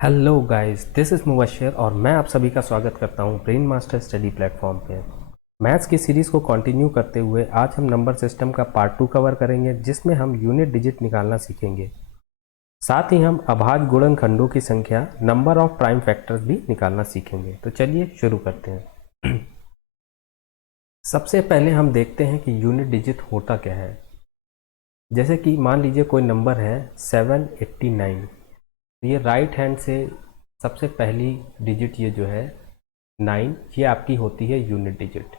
Hello guys, this is Mubashar और मैं आप सभी का स्वागत करता हूं ब्रेन मास्टर स्टडी प्लेटफॉर्म पे। मैथ्स की सीरीज़ को कंटिन्यू करते हुए आज हम नंबर सिस्टम का पार्ट 2 कवर करेंगे, जिसमें हम यूनिट डिजिट निकालना सीखेंगे। साथ ही हम अभाज्य गुणनखंडों की संख्या, नंबर ऑफ प्राइम फैक्टर्स भी निकालना सीखेंगे। तो चलिए शुरू करते हैं। सबसे पहले हम देखते हैं कि यूनिट डिजिट होता क्या है। जैसे कि मान लीजिए कोई नंबर है 789, तो ये राइट हैंड से सबसे पहली डिजिट ये जो है 9, ये आपकी होती है यूनिट डिजिट।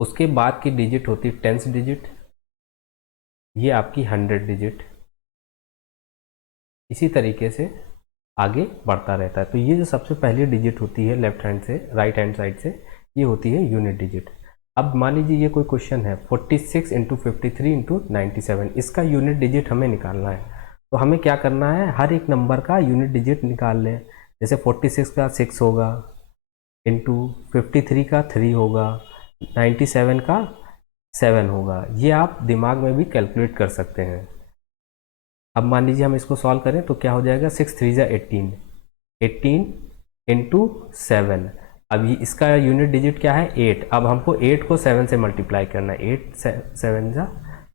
उसके बाद की डिजिट होती है टेंस डिजिट, ये आपकी 100 डिजिट। इसी तरीके से आगे बढ़ता रहता है। तो ये जो सबसे पहली डिजिट होती है लेफ्ट हैंड से राइट हैंड साइड से, ये होती है यूनिट डिजिट। अब मान लीजिए ये कोई क्वेश्चन है 46 इंटू 53 इंटू 97, इसका यूनिट डिजिट हमें निकालना है। तो हमें क्या करना है, हर एक नंबर का यूनिट डिजिट निकाल लें। जैसे 46 का 6 होगा, इंटू 53 का 3 होगा, 97 का 7 होगा। ये आप दिमाग में भी कैलकुलेट कर सकते हैं। अब मान लीजिए हम इसको सॉल्व करें तो क्या हो जाएगा, 6 3 जा 18, 18 इंटू 7। अब ये इसका यूनिट डिजिट क्या है 8। अब हमको 8 को 7 से मल्टीप्लाई करना है। 8 7 जा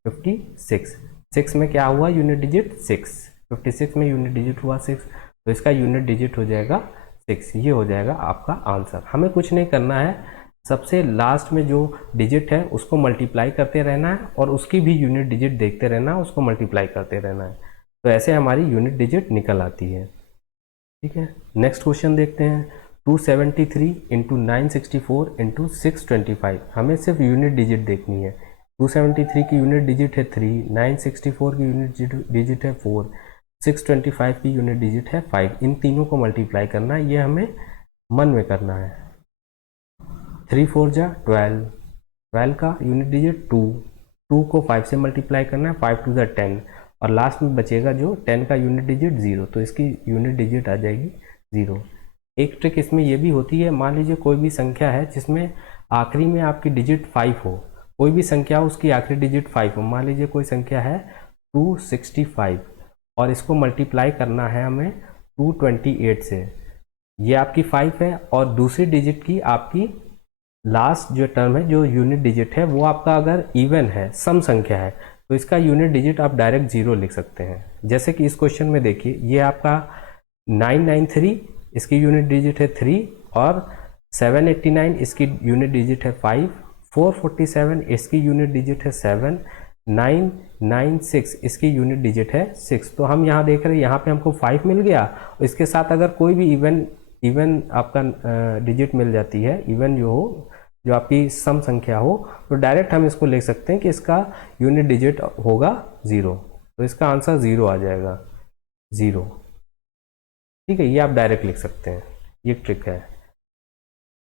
56, 6 में क्या हुआ यूनिट डिजिट 6, 56 में यूनिट डिजिट हुआ 6, तो इसका यूनिट डिजिट हो जाएगा 6। ये हो जाएगा आपका आंसर। हमें कुछ नहीं करना है, सबसे लास्ट में जो डिजिट है उसको मल्टीप्लाई करते रहना है और उसकी भी यूनिट डिजिट देखते रहना है, उसको मल्टीप्लाई करते रहना है। तो ऐसे हमारी यूनिट डिजिट निकल आती है। ठीक है, नेक्स्ट क्वेश्चन देखते हैं। 273 इंटू 964 इंटू 625, हमें सिर्फ यूनिट डिजिट देखनी है। 273 की यूनिट डिजिट है 3, 964 की यूनिट डिजिट है 4, 625 की यूनिट डिजिट है 5। इन तीनों को मल्टीप्लाई करना है, ये हमें मन में करना है। 3 4 जा 12, 12 का यूनिट डिजिट 2, 2 को 5 से मल्टीप्लाई करना है, 5 2 जा 10, और लास्ट में बचेगा जो 10 का यूनिट डिजिट 0, तो इसकी यूनिट डिजिट आ जाएगी 0। एक ट्रिक इसमें यह भी होती है, मान लीजिए कोई भी संख्या है जिसमें आखिरी में आपकी डिजिट 5 हो, कोई भी संख्या उसकी आखिरी डिजिट 5 हो। मान लीजिए कोई संख्या है 265 और इसको मल्टीप्लाई करना है हमें 228 से, ये आपकी 5 है, और दूसरी डिजिट की आपकी लास्ट जो टर्म है, जो यूनिट डिजिट है, वो आपका अगर इवन है, सम संख्या है, तो इसका यूनिट डिजिट आप डायरेक्ट 0 लिख सकते हैं। जैसे कि इस क्वेश्चन में देखिए, ये आपका 993, इसकी यूनिट डिजिट है 3, और 789 इसकी यूनिट डिजिट है 5, 447 इसकी यूनिट डिजिट है 7, 996 इसकी यूनिट डिजिट है 6। तो हम यहाँ देख रहे हैं, यहाँ पे हमको 5 मिल गया, और इसके साथ अगर कोई भी इवन आपका डिजिट मिल जाती है, इवन जो हो, जो आपकी सम संख्या हो, तो डायरेक्ट हम इसको लिख सकते हैं कि इसका यूनिट डिजिट होगा 0। तो इसका आंसर 0 आ जाएगा, 0। ठीक है, ये आप डायरेक्ट लिख सकते हैं, ये ट्रिक है।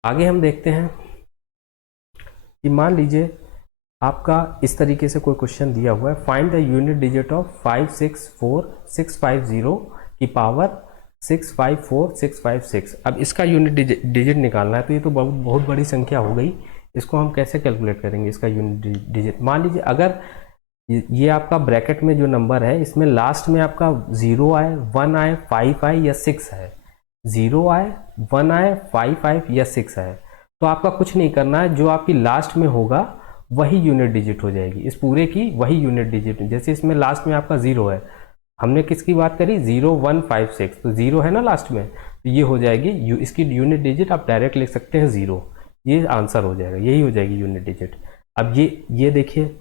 आगे हम देखते हैं कि मान लीजिए आपका इस तरीके से कोई क्वेश्चन दिया हुआ है, find the unit digit of 564650 की पावर 654656। अब इसका यूनिट डिजिट निकालना है, तो ये तो बहुत बड़ी संख्या हो गई, इसको हम कैसे कैलकुलेट करेंगे इसका यूनिट डिजिट। मान लीजिए अगर ये आपका ब्रैकेट में जो नंबर है, इसमें लास्ट में आपका 0 आए, 1 आए, 5 आए या 6 आए, 0 आए, 1 आए, 5 आए या 6 आए, तो आपका कुछ नहीं करना है, जो आपकी लास्ट में होगा वही यूनिट डिजिट हो जाएगी, इस पूरे की वही यूनिट डिजिट। जैसे इसमें लास्ट में आपका 0 है, हमने किसकी बात करी, 0 1 5 6, तो 0 है ना लास्ट में, तो ये हो जाएगी इसकी यूनिट डिजिट, आप डायरेक्ट लिख सकते हैं 0, ये आंसर हो जाएगा, यही हो जाएगी यूनिट डिजिट। अब ये देखिए,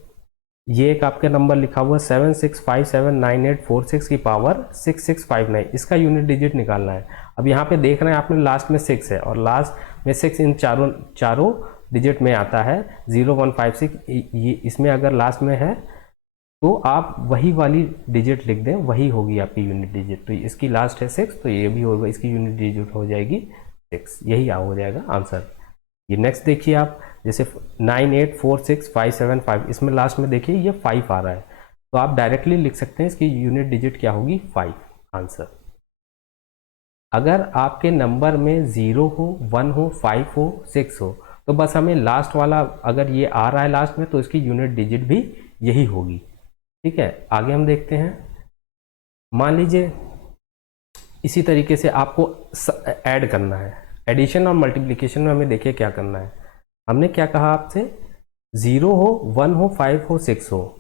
ये एक आपका नंबर लिखा हुआ 76579846 की पावर 6659, इसका यूनिट डिजिट निकालना है। अब यहाँ पे देख रहे हैं आपने लास्ट में 6 है, और लास्ट में 6 इन चारों डिजिट में आता है, 0 1 5 6, ये इसमें अगर लास्ट में है तो आप वही वाली डिजिट लिख दें, वही होगी आपकी यूनिट डिजिट। तो इसकी लास्ट है 6, तो ये भी होगा, इसकी यूनिट डिजिट हो जाएगी 6, यही हो जाएगा आंसर। ये नेक्स्ट देखिए आप, जैसे 9846575, इसमें लास्ट में देखिए ये 5 आ रहा है, तो आप डायरेक्टली लिख सकते हैं इसकी यूनिट डिजिट क्या होगी 5, आंसर। अगर आपके नंबर में 0 हो, 1 हो, 5 हो, 6 हो, तो बस हमें लास्ट वाला, अगर ये आ रहा है लास्ट में, तो इसकी यूनिट डिजिट भी यही होगी। ठीक है, आगे हम देखते हैं। मान लीजिए इसी तरीके से आपको ऐड करना है। एडिशन और मल्टीप्लिकेशन में हमें देखिए क्या करना है। हमने क्या कहा आपसे, 0 हो, 1 हो, 5 हो, 6 हो।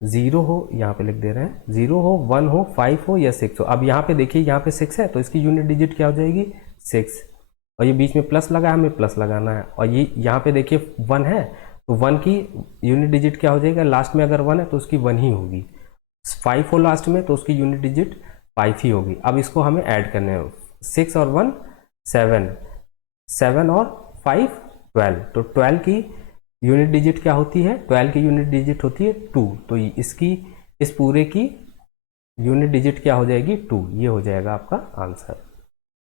0 हो, यहाँ पे लिख दे रहे हैं, 0 हो, 1 हो, 5 हो या 6 हो। अब यहाँ पे देखिए, यहाँ पे 6 है तो इसकी यूनिट डिजिट क्या हो जाएगी, 6। और ये बीच में प्लस लगा है, हमें प्लस लगाना है। और ये यहाँ पे देखिए 1 है तो 1 की यूनिट डिजिट क्या हो जाएगा, लास्ट में अगर 1 है तो उसकी 1 ही होगी। 5 हो लास्ट में तो उसकी यूनिट डिजिट 5 ही होगी। अब इसको हमें ऐड करने हैं, 6 और 1 7, 7 और 5 12, तो 12 की यूनिट डिजिट क्या होती है, 12 की यूनिट डिजिट होती है 2। तो इसकी, इस पूरे की यूनिट डिजिट क्या हो जाएगी, 2। ये हो जाएगा आपका आंसर।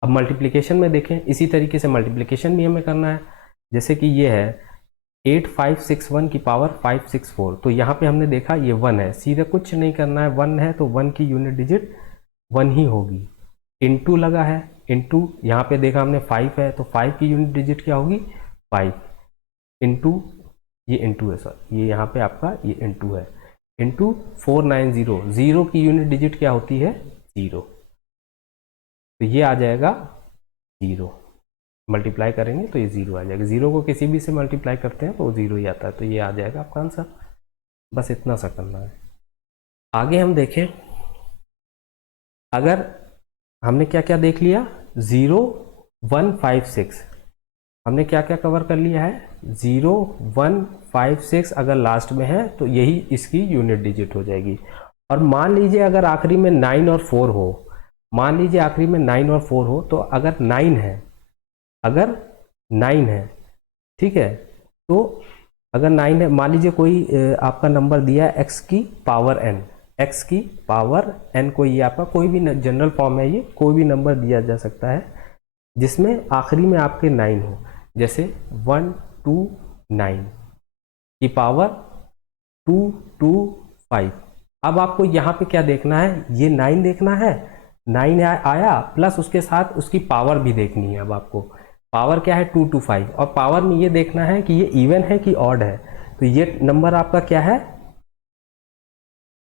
अब मल्टीप्लिकेशन में देखें, इसी तरीके से मल्टीप्लिकेशन भी हमें करना है। जैसे कि ये है 8561 की पावर 564, तो यहाँ पे हमने देखा ये 1 है, सीधे कुछ नहीं करना है, 1 है तो 1 की यूनिट डिजिट 1 ही होगी। इनटू लगा है, इनटू यहाँ पे देखा हमने 5 है तो 5 की यूनिट डिजिट क्या होगी, 5 इनटू, ये इनटू है सॉरी, ये यहाँ पे आपका ये इनटू है, इनटू 490, 0 की यूनिट डिजिट क्या होती है, 0। तो ये आ जाएगा 0, मल्टीप्लाई करेंगे तो ये 0 आ जाएगा। 0 को किसी भी से मल्टीप्लाई करते हैं तो 0 ही आता है, तो ये आ जाएगा आपका आंसर। बस इतना सा करना है। आगे हम देखें, अगर हमने क्या क्या देख लिया, 0 1 5 6, हमने क्या क्या कवर कर लिया है, 0 1 5 6 अगर लास्ट में है तो यही इसकी यूनिट डिजिट हो जाएगी। और मान लीजिए अगर आखिरी में 9 और 4 हो, मान लीजिए आखिरी में 9 और 4 हो, तो अगर 9 है, अगर 9 है, ठीक है, तो अगर 9 है, मान लीजिए कोई आपका नंबर दिया है x की पावर n, x की पावर n, कोई ये आपका कोई भी जनरल फॉर्म है, ये कोई भी नंबर दिया जा सकता है जिसमें आखिरी में आपके 9 हो, जैसे 129 की पावर 225। अब आपको यहाँ पे क्या देखना है, ये 9 देखना है, 9 आया प्लस उसके साथ उसकी पावर भी देखनी है। अब आपको पावर क्या है, 225, और पावर में ये देखना है कि ये इवन है कि ऑड है। तो ये नंबर आपका क्या है,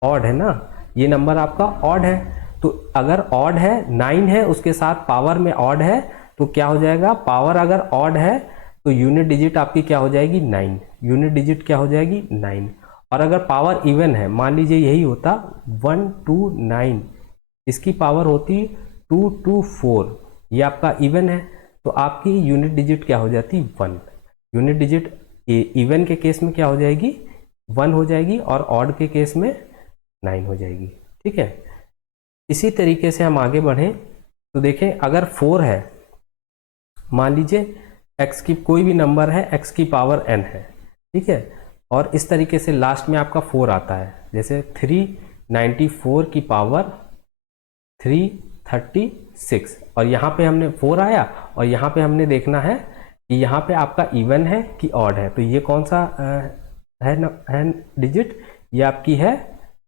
ऑड है ना, ये नंबर आपका ऑड है। तो अगर ऑड है, 9 है, उसके साथ पावर में ऑड है, तो क्या हो जाएगा, पावर अगर ऑड है तो यूनिट डिजिट आपकी क्या हो जाएगी, 9, यूनिट डिजिट क्या हो जाएगी, 9। और अगर पावर इवन है, मान लीजिए यही होता 129, इसकी पावर होती 224, ये आपका इवन है, तो आपकी यूनिट डिजिट क्या हो जाती, 1। यूनिट डिजिट इवन के केस में क्या हो जाएगी, 1 हो जाएगी, और ऑड के केस में 9 हो जाएगी। ठीक है, इसी तरीके से हम आगे बढ़ें तो देखें, अगर 4 है, मान लीजिए x की कोई भी नंबर है, x की पावर n है, ठीक है, और इस तरीके से लास्ट में आपका 4 आता है, जैसे 394 की पावर 336, और यहाँ पे हमने 4 आया, और यहाँ पे हमने देखना है कि यहाँ पे आपका इवन है कि ऑड है। तो ये कौन सा है डिजिट, ये आपकी है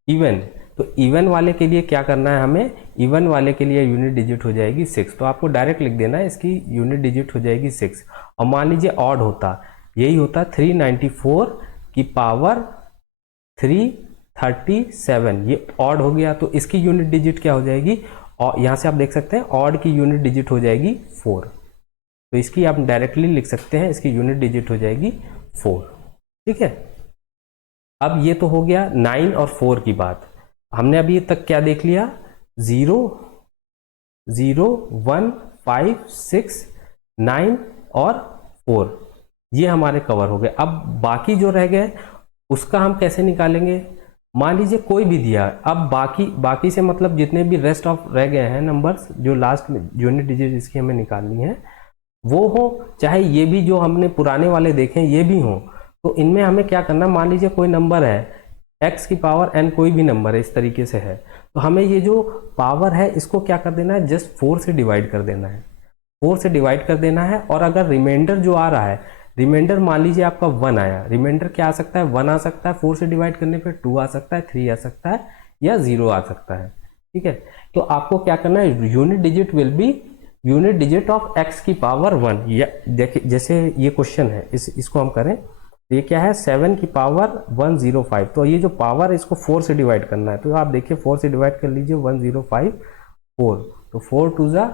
इवन। तो इवन वाले के लिए क्या करना है हमें, इवन वाले के लिए यूनिट डिजिट हो जाएगी 6, तो आपको डायरेक्ट लिख देना है इसकी यूनिट डिजिट हो जाएगी 6। और मान लीजिए ऑड होता, यही होता 394 की पावर 337, ये ऑड हो गया, तो इसकी यूनिट डिजिट क्या हो जाएगी, और यहाँ से आप देख सकते हैं ऑड की यूनिट डिजिट हो जाएगी 4, तो इसकी आप डायरेक्टली लिख सकते हैं, इसकी यूनिट डिजिट हो जाएगी 4। ठीक है, अब ये तो हो गया 9 और 4 की बात। हमने अभी तक क्या देख लिया, 0 0 1 5 6 9 और 4, ये हमारे कवर हो गए। अब बाकी जो रह गए उसका हम कैसे निकालेंगे, मान लीजिए कोई भी दिया, अब बाकी से मतलब जितने भी रेस्ट ऑफ रह गए हैं नंबर्स, जो लास्ट में यूनिट डिजिट इसकी हमें निकालनी है, वो हो चाहे ये भी जो हमने पुराने वाले देखे ये भी हो, तो इनमें हमें क्या करना, मान लीजिए कोई नंबर है x की पावर n, कोई भी नंबर है इस तरीके से है, तो हमें ये जो पावर है इसको क्या कर देना है, जस्ट 4 से डिवाइड कर देना है, 4 से डिवाइड कर देना है। और अगर रिमाइंडर जो आ रहा है, रिमाइंडर मान लीजिए आपका 1 आया, रिमाइंडर क्या आ सकता है, 1 आ सकता है, 4 से डिवाइड करने पे 2 आ सकता है, 3 आ सकता है, या 0 आ सकता है। ठीक है, तो आपको क्या करना है, unit digit will be unit digit of x की पावर 1। या देखिए जैसे ये क्वेश्चन है, इसको हम करें, ये क्या है, 7 की पावर 105, तो ये जो पावर है इसको 4 से डिवाइड करना है, तो आप देखिए 4 से डिवाइड कर लीजिए 105, 4, तो 4 टू ज़ा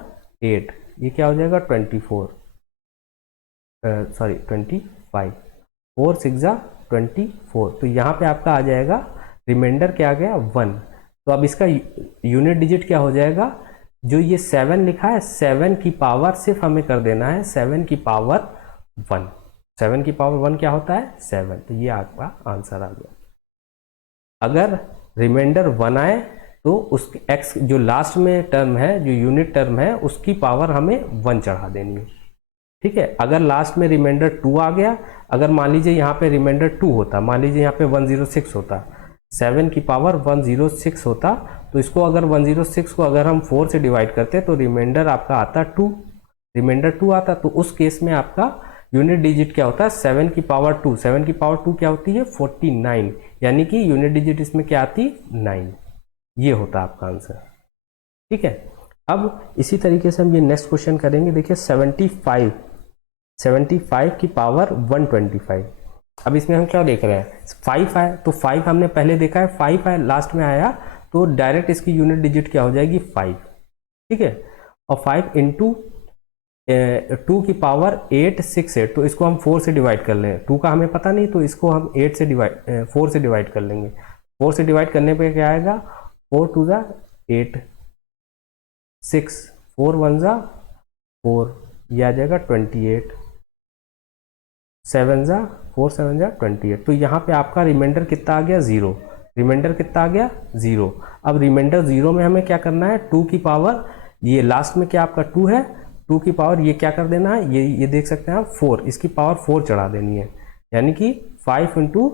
8, ये क्या हो जाएगा 24, सॉरी 25, 4 6 ज़ा 24, तो यहाँ पे आपका आ जाएगा रिमाइंडर क्या आ गया 1। तो अब इसका यूनिट डिजिट क्या हो जाएगा, जो ये 7 लिखा है 7 की पावर सिर्फ हमें कर देना है 7 की पावर 1, 7 की पावर 1 क्या होता है 7, तो ये आपका आंसर आ गया। अगर रिमाइंडर 1 आए तो उस x जो लास्ट में टर्म है, जो यूनिट टर्म है, उसकी पावर हमें 1 चढ़ा देनी है, ठीक है। अगर लास्ट में रिमाइंडर 2 आ गया, अगर मान लीजिए यहाँ पे रिमाइंडर 2 होता, मान लीजिए यहाँ पे 106 होता, 7 की पावर 106 होता, तो इसको अगर 106 को अगर हम 4 से डिवाइड करते तो रिमाइंडर आपका आता 2, रिमाइंडर 2 आता, तो उस केस में आपका यूनिट डिजिट क्या होता है 7 की पावर 2, 7 की पावर 2 क्या होती है 49, यानी कि यूनिट डिजिट इसमें क्या आती 9, ये होता आपका आंसर, ठीक है। अब इसी तरीके से हम ये नेक्स्ट क्वेश्चन करेंगे। देखिए 75 की पावर 125, अब इसमें हम क्या देख रहे हैं 5 है, तो 5 हमने पहले देखा है 5 है लास्ट में आया, तो डायरेक्ट इसकी यूनिट डिजिट क्या हो जाएगी 5, ठीक है। और 5 इंटू 2 की पावर 868, तो इसको हम 4 से डिवाइड कर लें, 2 का हमें पता नहीं, तो इसको हम 4 से डिवाइड कर लेंगे, 4 से डिवाइड करने पे क्या आएगा 4 टू ज़ा 8, 6, 4 1 ज़ा 4, ये आ जाएगा 28, 7 ज़ा 4 7 ज़ा 28, तो यहाँ पे आपका रिमाइंडर कितना आ गया 0, रिमाइंडर कितना आ गया 0। अब रिमाइंडर 0 में हमें क्या करना है 2 की पावर, ये लास्ट में क्या आपका 2 है, 2 की पावर ये क्या कर देना है, ये देख सकते हैं आप 4, इसकी पावर 4 चढ़ा देनी है, यानी कि 5 इंटू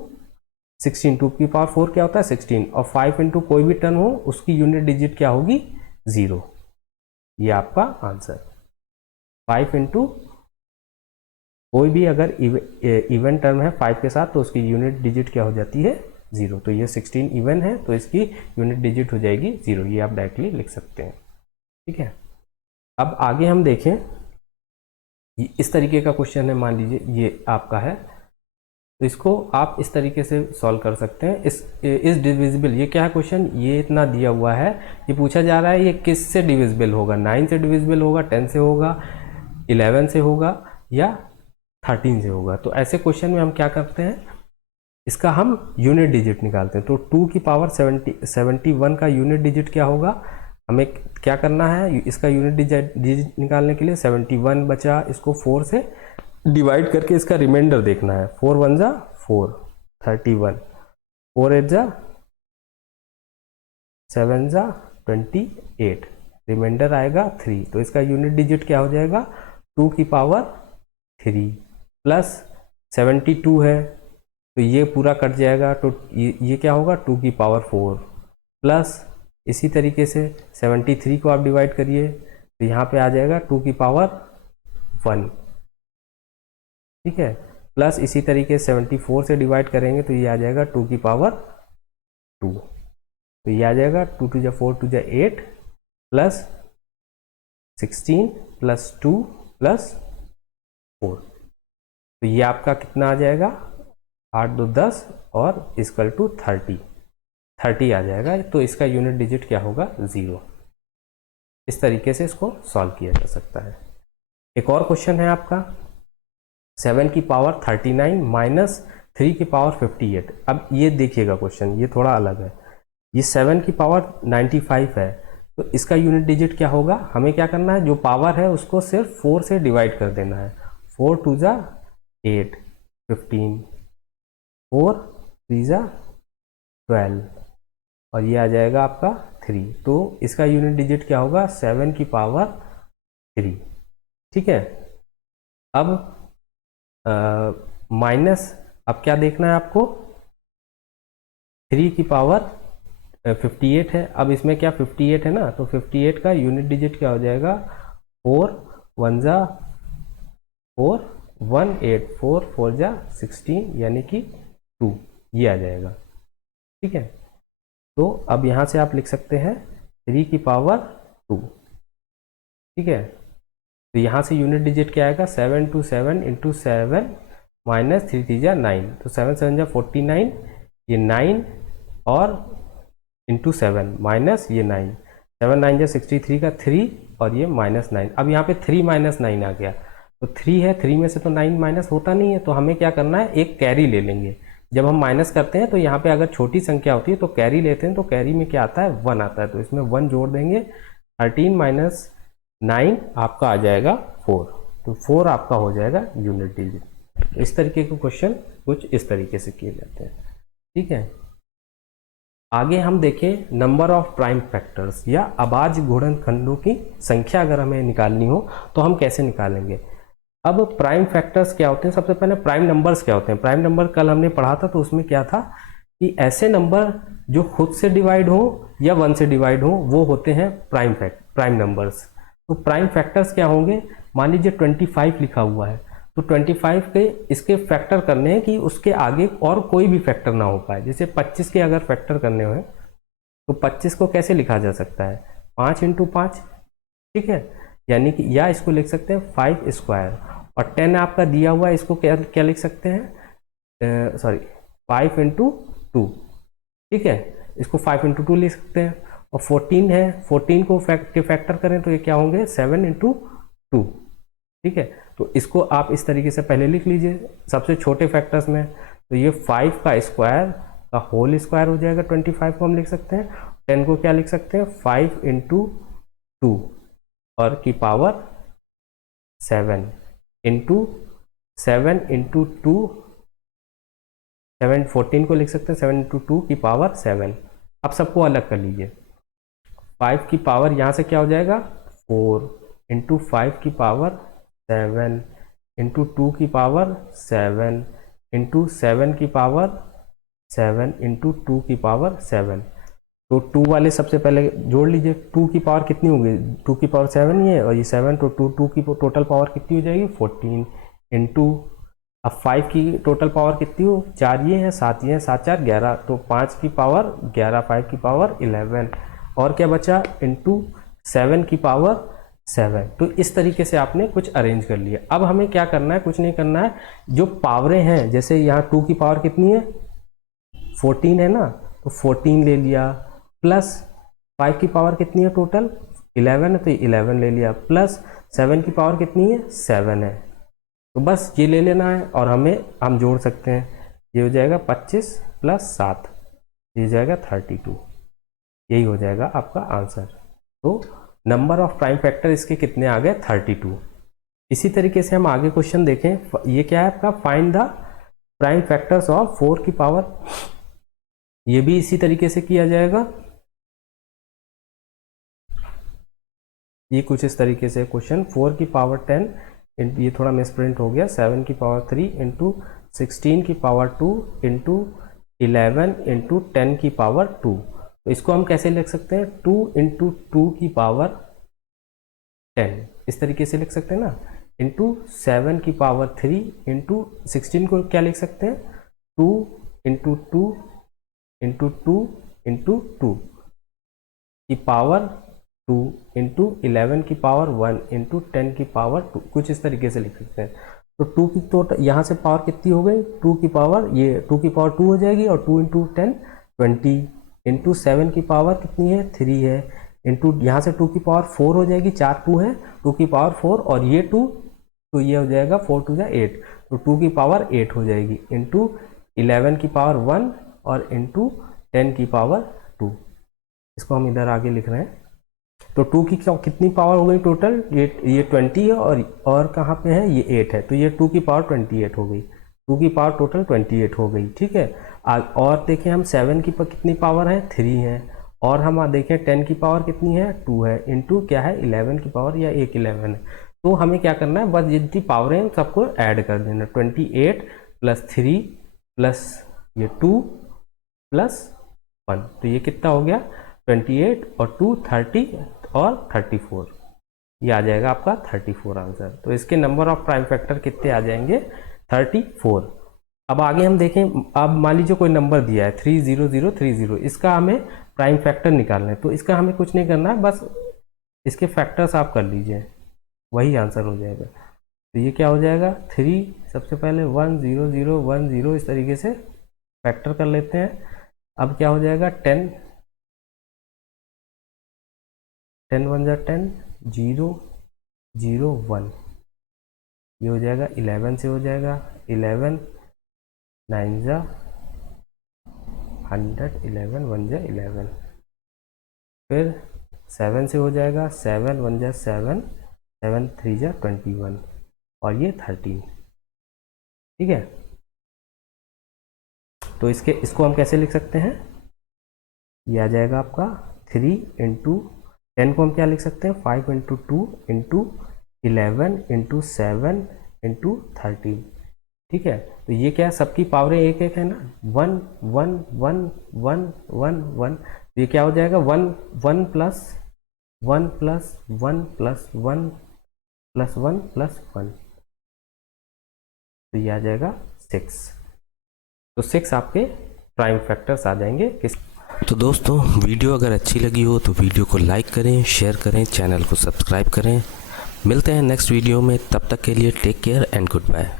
16, 2 की पावर 4 क्या होता है 16, और 5 इंटू कोई भी टर्म हो उसकी यूनिट डिजिट क्या होगी 0, ये आपका आंसर। 5 इंटू कोई भी अगर इवन टर्म है 5 के साथ तो उसकी यूनिट डिजिट क्या हो जाती है 0, तो ये 16 इवन है तो इसकी यूनिट डिजिट हो जाएगी 0, ये आप डायरेक्टली लिख सकते हैं, ठीक है। अब आगे हम देखें, इस तरीके का क्वेश्चन है, मान लीजिए ये आपका है, तो इसको आप इस तरीके से सॉल्व कर सकते हैं। इस डिविजिबल, ये क्या है क्वेश्चन, ये इतना दिया हुआ है, ये पूछा जा रहा है ये किस से डिविजिबल होगा, 9 से डिविजिबल होगा, 10 से होगा, 11 से होगा या 13 से होगा। तो ऐसे क्वेश्चन में हम क्या करते हैं, इसका हम यूनिट डिजिट निकालते हैं। तो 2 की पावर 71 का यूनिट डिजिट क्या होगा, हमें क्या करना है, इसका यूनिट डिजिट निकालने के लिए 71 बचा, इसको 4 से डिवाइड करके इसका रिमाइंडर देखना है, 4 1 ज़ा 4, 31, 4 8 ज़ा 7 ज़ा 28, रिमाइंडर आएगा 3, तो इसका यूनिट डिजिट क्या हो जाएगा 2 की पावर 3 प्लस 72 है, तो ये पूरा कट जाएगा, तो ये क्या होगा 2 की पावर 4 प्लस इसी तरीके से 73 को आप डिवाइड करिए, तो यहाँ पे आ जाएगा 2 की पावर 1, ठीक है, प्लस इसी तरीके 74 से डिवाइड करेंगे तो ये आ जाएगा 2 की पावर 2, तो ये आ जाएगा 2 2 जा 4 2 जा 8 प्लस 16 प्लस 2 प्लस 4, तो ये आपका कितना आ जाएगा 8 2 10 और इक्वल टू 30 आ जाएगा, तो इसका यूनिट डिजिट क्या होगा 0। इस तरीके से इसको सॉल्व किया जा सकता है। एक और क्वेश्चन है आपका 7 की पावर 39 माइनस 3 की पावर 58। अब ये देखिएगा क्वेश्चन, ये थोड़ा अलग है, ये 7 की पावर 95 है, तो इसका यूनिट डिजिट क्या होगा, हमें क्या करना है, जो पावर है उसको सिर्फ 4 से डिवाइड कर देना है, 4 2 ज़ा 8, 15, 4 3 ज़ा 12, और ये आ जाएगा आपका 3, तो इसका यूनिट डिजिट क्या होगा 7 की पावर 3, ठीक है। अब माइनस, अब क्या देखना है आपको, 3 की पावर 58 है, अब इसमें क्या 58 है ना, तो 58 का यूनिट डिजिट क्या हो जाएगा 4 1 ज़ा 4 1 8 4 4 ज़ा 16 यानी कि 2, ये आ जाएगा, ठीक है। तो अब यहाँ से आप लिख सकते हैं 3 की पावर 2, ठीक है, तो यहाँ से यूनिट डिजिट क्या आएगा 7 2 7 इंटू 7 माइनस 3 3 जा 9, तो 7 7 जा 49, ये 9 और इंटू 7 माइनस ये 9, 7 9 जा 63 का 3 और ये -9। अब यहाँ पे 3 -9 आ गया, तो 3 है, 3 में से तो 9 माइनस होता नहीं है, तो हमें क्या करना है, एक कैरी ले लेंगे। जब हम माइनस करते हैं तो यहाँ पे अगर छोटी संख्या होती है तो कैरी लेते हैं, तो कैरी में क्या आता है, 1 आता है, तो इसमें 1 जोड़ देंगे। 13 - 9 आपका आ जाएगा 4, तो 4 आपका हो जाएगा यूनिट डिजिट। इस तरीके के क्वेश्चन कुछ इस तरीके से किए जाते हैं, ठीक है। आगे हम देखें नंबर ऑफ प्राइम फैक्टर्स या अभाज्य गुणनखंडों की संख्या अगर हमें निकालनी हो तो हम कैसे निकालेंगे। अब प्राइम फैक्टर्स क्या होते हैं, सबसे पहले प्राइम नंबर्स क्या होते हैं। प्राइम नंबर कल हमने पढ़ा था, तो उसमें क्या था कि ऐसे नंबर जो खुद से डिवाइड हो या 1 से डिवाइड हो वो होते हैं प्राइम नंबर्स। तो प्राइम फैक्टर्स क्या होंगे, मान लीजिए 25 लिखा हुआ है, तो 25 के इसके फैक्टर करने हैं कि उसके आगे और कोई भी फैक्टर ना हो पाए। जैसे 25 के अगर फैक्टर करने हो तो 25 को कैसे लिखा जा सकता है, 5 × 5, ठीक है, यानी कि या इसको लिख सकते हैं 5 स्क्वायर, और 10 आपका दिया हुआ है, इसको क्या क्या लिख सकते हैं, सॉरी 5 × 2, ठीक है, इसको 5 × 2 लिख सकते हैं। और 14 है, 14 को फैक्टर करें तो ये क्या होंगे, 7 × 2, ठीक है। तो इसको आप इस तरीके से पहले लिख लीजिए सबसे छोटे फैक्टर्स में, तो ये 5 का स्क्वायर का होल स्क्वायर हो जाएगा, 25 को हम लिख सकते हैं। 10 को क्या लिख सकते हैं, 5 × 2 और की पावर 7 × 7 × 2, 7, 14 को लिख सकते हैं 7 × 2 की पावर 7। अब सबको अलग कर लीजिए, 5 की पावर यहाँ से क्या हो जाएगा, 4 × 5 की पावर 7 × 2 की पावर 7 × 7 की पावर 7 × 2 की पावर 7। तो 2 वाले सबसे पहले जोड़ लीजिए, 2 की पावर कितनी होगी, 2 की पावर 7 ही है और ये 7, तो 2 की टोटल पावर कितनी हो जाएगी, 14 × अब 5 की टोटल पावर कितनी हो, 4 ये हैं, 7 ये हैं, 7 4 11, तो 5 की पावर 11, 5 की पावर 11, और क्या बचा, × 7 की पावर 7। तो इस तरीके से आपने कुछ अरेंज कर लिया। अब हमें क्या करना है, कुछ नहीं करना है, जो पावरें हैं, जैसे यहाँ 2 की पावर कितनी है, 14 है ना, तो 14 ले लिया, प्लस 5 की पावर कितनी है टोटल, 11 है, तो 11 ले लिया, प्लस 7 की पावर कितनी है, 7 है, तो बस ये ले लेना है। और हम जोड़ सकते हैं, ये हो जाएगा 25 + 7, ये हो जाएगा 32, यही हो जाएगा आपका आंसर। तो नंबर ऑफ प्राइम फैक्टर इसके कितने आ गए, 32। इसी तरीके से हम आगे क्वेश्चन देखें, ये क्या है आपका, find the prime factors of 4 की पावर, ये भी इसी तरीके से किया जाएगा। ये कुछ इस तरीके से क्वेश्चन, 4 की पावर 10, ये थोड़ा मिसप्रिंट हो गया, 7 की पावर 3 × 16 की पावर 2 × 11 × 10 की पावर 2। तो इसको हम कैसे लिख सकते हैं, 2 × 2 की पावर 10, इस तरीके से लिख सकते हैं ना, × 7 की पावर 3 × 16 को क्या लिख सकते हैं, 2 × 2 × 2 × 2 की पावर 2 × 11 की पावर 1 × 10 की पावर 2, कुछ इस तरीके से लिख सकते हैं। तो 2 की तो यहाँ से पावर कितनी हो गई, 2 की पावर, ये 2 की पावर 2 हो जाएगी, और 2 × 10 20, × 7 की पावर कितनी है, 3 है, इंटू यहाँ से 2 की पावर 4 हो जाएगी, 4 2 है, 2 की पावर 4, और ये 2, तो ये हो जाएगा 4 2 जा 8, तो 2 की पावर 8 हो जाएगी, इंटू 11 की पावर 1 और इंटू 10 की पावर 2। इसको हम इधर आगे लिख रहे हैं। तो 2 की कितनी पावर हो गई टोटल, ये 20 है, और कहाँ पे है, ये 8 है, तो ये 2 की पावर 28 हो गई, 2 की पावर टोटल 28 हो गई, ठीक है। और देखें हम 7 की कितनी पावर है, 3 है, और हम देखें 10 की पावर कितनी है, 2 है, इंटू क्या है 11 की पावर, या एक 11 है। तो हमें क्या करना है, बस जितनी पावर है सबको ऐड कर देना, 28 + 3 प्लस ये 2 + 1, तो ये कितना हो गया, 28 और 2 30 और 34, ये आ जाएगा आपका 34 आंसर। तो इसके नंबर ऑफ प्राइम फैक्टर कितने आ जाएंगे, 34। अब आगे हम देखें, अब मान लीजिए कोई नंबर दिया है 30030, इसका हमें प्राइम फैक्टर निकालना है, तो इसका हमें कुछ नहीं करना है, बस इसके फैक्टर्स आप कर लीजिए, वही आंसर हो जाएगा। तो ये क्या हो जाएगा, 3 सबसे पहले 1 0 0 1 0, इस तरीके से फैक्टर कर लेते हैं। अब क्या हो जाएगा, 10 10 1 जा 10, 0 0 1, ये हो जाएगा 11 से हो जाएगा 11, 9 जा 100, 11 1 जा 11, फिर 7 से हो जाएगा 7 1 जा 7, 7 3 जा 21 और ये 13। ठीक है, तो इसको हम कैसे लिख सकते हैं, ये आ जाएगा आपका 3 इंटू 10 को हम क्या लिख सकते हैं 5 इंटू 2 इंटू 11 इंटू 7 इंटू 13। ठीक है, तो ये क्या सबकी पावरें एक एक है ना, 1 1 1 1 1 1, तो ये क्या हो जाएगा 1 1 plus 1 plus 1 plus 1 plus 1 plus 1, तो ये आ जाएगा 6। तो 6 आपके प्राइम फैक्टर्स आ जाएंगे किस। तो दोस्तों वीडियो अगर अच्छी लगी हो तो वीडियो को लाइक करें, शेयर करें, चैनल को सब्सक्राइब करें। मिलते हैं नेक्स्ट वीडियो में, तब तक के लिए take care and good bye.